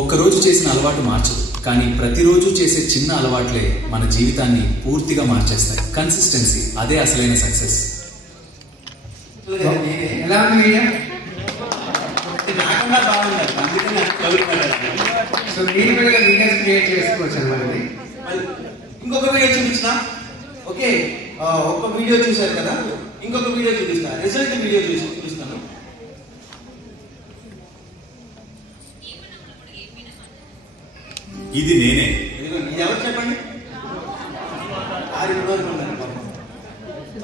ఒక్కరోజు చేసిన అలవాటు మార్చదు, కానీ ప్రతిరోజు చేసే చిన్న అలవాట్లే మన జీవితాన్ని పూర్తిగా మార్చేస్తాయి. కన్సిస్టెన్సీ, అదే అసలైన సక్సెస్. ఎలా ఉంది వీడియో? సో మీరు కూడా వీడియోస్ క్రియేట్ చేసుకోవచ్చు అన్నమాట. ఇంకొక వీడియో చూపించిన ఓకే, ఒక వీడియో చూశారు కదా, ఇంకొక వీడియో చూపిస్తా. రిజల్ట్ వీడియో చూపిస్తాను. ఇది నేనే. ఇది ఎవరు చెప్పండి?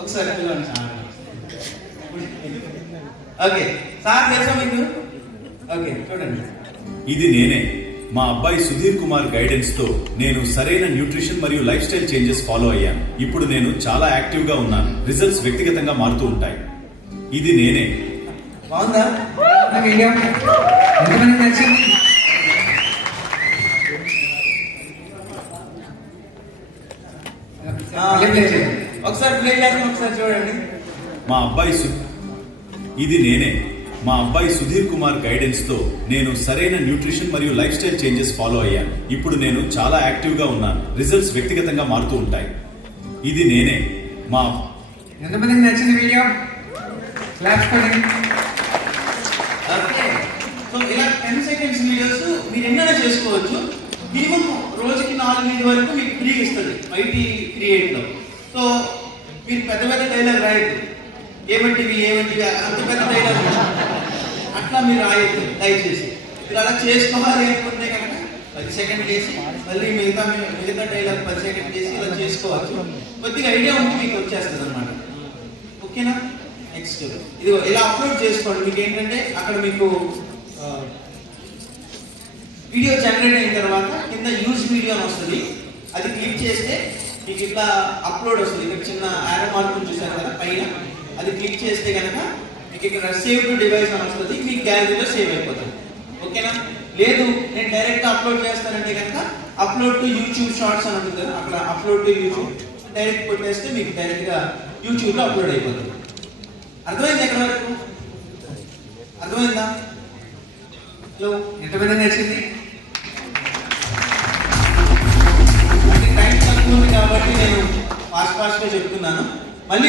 ఒకసారి పిలవండి సార్. ఓకే సార్, తెలుసా మీకు? ఓకే చూడండి. ఇది నేనే. మా అబ్బాయి సుధీర్ కుమార్ గైడెన్స్ తో నేను సరైన న్యూట్రిషన్ మరియు లైఫ్ స్టైల్ చేంజెస్ ఫాలో అయ్యాను. ఇప్పుడు నేను చాలా యాక్టివ్ గా ఉన్నాను. రిజల్ట్స్ వ్యక్తిగతంగా మారుతూ ఉంటాయి. ఇది నేనే. బాగుందా వీడియో? ఎంతమంది నచ్చింది? ఒకసారి ప్లే చేసి ఒకసారి చూడండి. ఇది నేనే. మా అబ్బాయి సుధీర్ కుమార్ గైడెన్స్ తో నేను సరైన న్యూట్రిషన్ మరియు లైఫ్ స్టైల్ చేంజెస్ ఫాలో అయ్యాను. ఇప్పుడు నేను చాలా యాక్టివ్ గా ఉన్నాను. రిజల్ట్స్ వ్యక్తిగతంగా మారుతూ ఉంటాయి. ఇది నేనే. ఎంతమందికి నచ్చింది వీడియో? క్లాప్స్ కొట్టండి. ఓకే, సో ఇలా 10 సెకండ్స్ వీడియోస్ మీరు ఎన్నైనా చేసుకోవచ్చు. మినిమం రోజుకి 4-5 వరకు మీకు ఫ్రీ ఇస్తుంది ఐటీ క్రియేట్ లో. సో మీరు పెద్ద పెద్ద డైలాగ్ రాయద్దు. ఏమంటివి అంత పెద్ద డైలాగ్ అట్లా మీరు రాయద్దు దయచేసి. మీరు అలా చేసుకోవాలి అనుకుంటే కనుక 10 సెకండ్ చేసి మళ్ళీ మిగతా డైలాగ్ 10 సెకండ్ చేసి ఇలా చేసుకోవచ్చు. కొద్దిగా ఐడియా ఉంటే మీకు వచ్చేస్తుంది అనమాట. ఓకేనా? నెక్స్ట్ ఇది ఇలా అప్లోడ్ చేసుకోండి. మీకు ఏంటంటే అక్కడ మీకు వీడియో జనరేట్ అయిన తర్వాత కింద యూజ్ వీడియో అని వస్తుంది. అది క్లిక్ చేస్తే మీకు ఇట్లా అప్లోడ్ వస్తుంది. ఇక్కడ చిన్న యారో మార్క్ చూసారు కదా పైన, అది క్లిక్ చేస్తే కనుక మీకు ఇక్కడ సేవ్ టు డివైస్ అని వస్తుంది. మీ గ్యాలరీలో సేవ్ అయిపోతుంది. ఓకేనా? లేదు నేను డైరెక్ట్ అప్లోడ్ చేస్తానంటే కనుక అప్లోడ్ టు యూట్యూబ్ షార్ట్స్ అని ఉంటుంది. అక్కడ అప్లోడ్ టు యూట్యూబ్ డైరెక్ట్ కొట్టేస్తే మీకు డైరెక్ట్ గా యూట్యూబ్ లో అప్లోడ్ అయిపోతుంది. అర్థమైంది? ఎక్కడ వరకు అర్థమైందా? ఎంతమంది నచ్చింది? టైం తక్కువ ఉంది కాబట్టి నేను ఫాస్ట్ గా చెప్తున్నాను. మళ్ళీ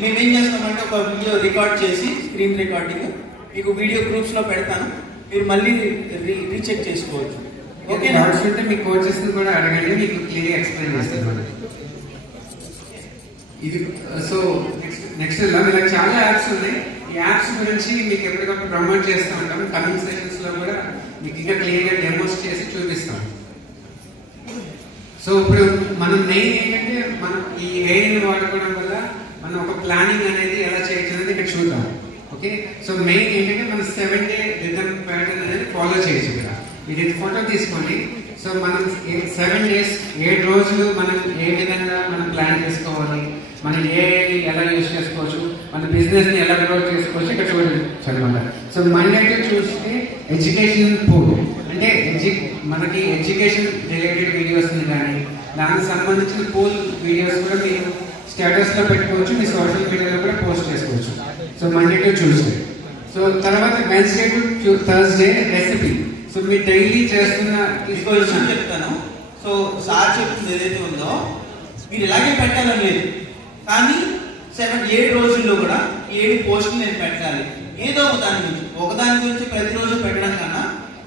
మేమేం చేస్తామంటే ఒక వీడియో రికార్డ్ చేసి స్క్రీన్ రికార్డింగ్ మీకు వీడియో గ్రూప్స్ లో పెడతాను. మీరు మళ్ళీ రీచెక్ చేసుకోవచ్చు. ఓకే, డౌట్స్ ఉంటే మీ కోచెస్ కూడా అడగండి, మీకు క్లియర్ ఎక్స్ప్లెయిన్ చేస్తాను. ఇది సో నెక్స్ట్ ఇలా చాలా యాప్స్ ఉన్నాయి. ఈ యాప్స్ గురించి మీకు ఎప్పటికప్పుడు ప్రమోట్ చేస్తూ ఉంటాం. కమింగ్ సెషన్స్ లో కూడా మీకు ఇంకా క్లియర్ గా డెమోస్ చేసి చూపిస్తాం. సో ఇప్పుడు మనం మెయిన్ ఏంటంటే మనం ఈ ఏఐని వాడుకోవడం వల్ల మనం ఒక ప్లానింగ్ అనేది ఎలా చేయొచ్చు అనేది ఇక్కడ చూద్దాం. ఓకే, సో మెయిన్ ఏంటంటే మనం 7-day రిథమ్ ప్యాటర్న్ అనేది ఫాలో చేయొచ్చు. ఇక్కడ మీరు ఫోటో తీసుకోండి. సో మనం 7 days 7 రోజులు మనం ఏ విధంగా మనం ప్లాన్ చేసుకోవాలి, మనం ఏఐని ఎలా యూజ్ చేసుకోవచ్చు, మన బిజినెస్ ని ఎలా గ్రో చేసుకోవచ్చు ఇక్కడ చూడండి అనమాట. సో మండే చూస్తే ఎడ్యుకేషన్ పూల్ అంటే మనకి ఎడ్యుకేషన్ రిలేటెడ్ వీడియోస్ కానీ దానికి సంబంధించిన పూల్ వీడియోస్ కూడా మీరు స్టేటస్ లో పెట్టుకోవచ్చు, మీ సోషల్ మీడియాలో కూడా పోస్ట్ చేసుకోవచ్చు. So Monday to Tuesday. So తర్వాత Wednesday to Thursday recipe. So మీరు డైలీ చేస్తున్న చెప్తాను. సో సార్ చెప్తుంది ఏదైతే ఉందో మీరు ఇలాగే పెట్టాలని లేదు, కానీ 7 రోజుల్లో కూడా 7 పోస్టులు నేను పెట్టాలి. ఏదో ఒకదాని గురించి ప్రతిరోజు పెట్టడం కన్నా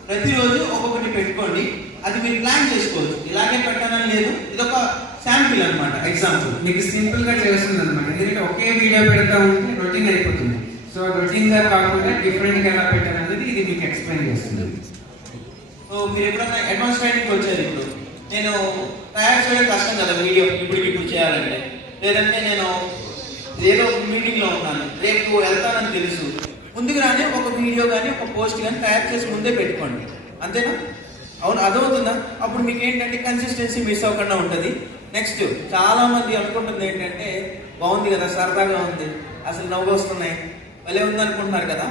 ప్రతిరోజు ఒక్కొక్కటి పెట్టుకోండి. అది మీరు ప్లాన్ చేసుకోవచ్చు. ఇలాగే పెట్టాలని లేదు, ఇది ఒక శాంపిల్ అనమాట, ఎగ్జాంపుల్. మీకు సింపుల్ గా చేస్తుంది అనమాట. ఎందుకంటే ఒకే వీడియో పెడతా ఉంటే రొటీన్ అయిపోతుంది. సో రొటీన్ గా కాకుండా డిఫరెంట్ గా ఎలా పెట్టాలనేది ఇది మీకు ఎక్స్ప్లెయిన్ చేస్తుంది. సో మీరు ఎప్పుడైనా అడ్వాన్స్ ట్రైనింగ్ వచ్చారు, ఇప్పుడు నేను తయారు చేయడం కష్టం కదా వీడియో ఇప్పుడు చేయాలంటే, లేదంటే నేను ఏదో మీటింగ్ లో ఉన్నాను, రేపు వెళ్తానని తెలుసు, ముందుగానే ఒక వీడియో కానీ ఒక పోస్ట్ కానీ తయారు చేసి ముందే పెట్టుకోండి. అంతేనా? అవును, అదవుతుందా? అప్పుడు మీకు ఏంటంటే కన్సిస్టెన్సీ మిస్ అవ్వకుండా ఉంటుంది. నెక్స్ట్ చాలా మంది అనుకుంటుంది ఏంటంటే బాగుంది కదా, సరదాగా ఉంది, అసలు నవ్వు వస్తున్నాయి, భలే ఉంది అనుకుంటున్నారు కదా.